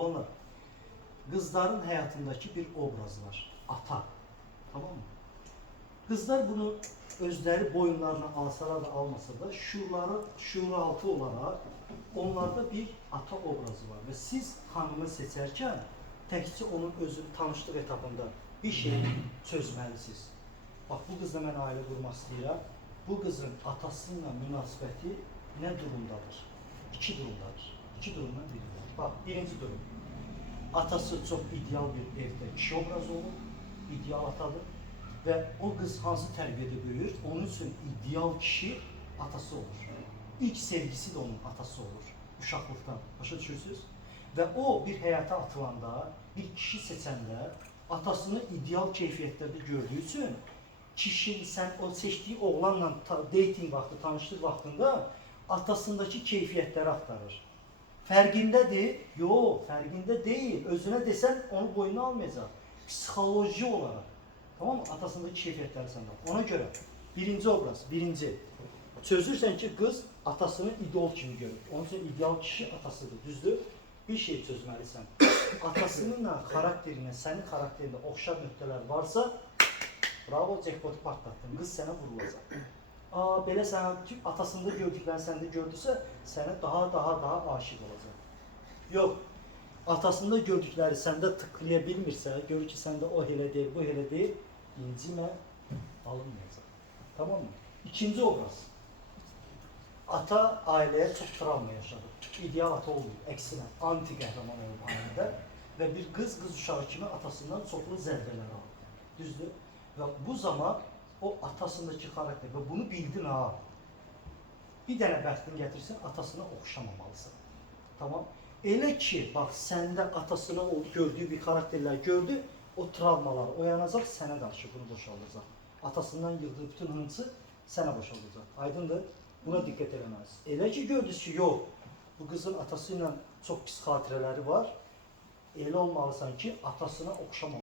Oğlanlar, kızların hayatındaki bir obraz var. Ata. Tamam mı? Kızlar bunu özleri boyunlarına alsalar da almasa da şuuraltı olarak onlarda bir ata obrazı var. Ve siz hanımı seçerken təkcə onun özü tanışlıq etapında bir şey çözməlisiniz. Bak, bu kızla mən ailə qurmaq istəyirəm. Bu kızın atasıyla münasibəti ne durumdadır? İki durumdadır. İki durumdan biridir. Bak, birinci durum. Atası çok ideal bir evde kişi obrazı olur. İdeal atadır. Ve o kız hansı tərbiyədə böyür, onun için ideal kişi atası olur. İlk sevgisi de onun atası olur. Uşaqlıqdan. Başa düşürsünüz? Ve o bir həyata atılanda, bir kişi seçəndə atasını ideal keyfiyyətlərdə gördüğü için kişi sen o seçtiği oğlanla dating vaxtı, tanışlıq vaxtında atasındaki keyfiyyətləri aktarır. Fərqindədir? Yox, fərqində deyil. Özünə desen onu boynuna almayacaq. Psixoloji olarak. Tamam mı? Atasındaki keyfiyyətləri səndə. Ona göre birinci obraz, birinci. Çözürsən ki, kız atasını idol kimi görür. Onun için ideal kişi atasıdır, düzdür? Bir şey çözməlisən. Atasınınla xarakterine, sənin xarakterində oxşar nöqtələr varsa, bravo, jackpotu partlattın. Kız sənə vurulacaq. Belə sən atasında gördüklərini səndə gördüsə, sənə daha aşık olacaq. Yox, atasında gördükləri səndə tıklaya bilmirsə, görür ki, səndə o elə deyil, bu elə deyil, incimə, alınmayacaq. Tamam mı? İkinci obraz. Ata aileye çok travma yaşadı. İdeal ata oldu. Eksine anti qəhrəman oldu ailədə və bir kız uşağı kimi atasından çoxlu zərbələr aldı. Düzdür? Və bu zaman o atasındaki xarakter və bunu bildin ha. Bir dənə bəxtin gətirsin, atasına oxşamamalısan. Tamam? Elə ki, bax, səndə atasına gördüğü bir karakterler gördü, o travmalar oyanacaq, sənə qarşı bunu boşaldacaq. Atasından yıldığı bütün hınsı sənə boşaldacaq. Aydındır? Buna dikkat edemez. Elə ki gördünüz ki, yok, bu kızın atasıyla çok pis xatirələri var. Elə olmalısan ki, atasına oxşamamalısan.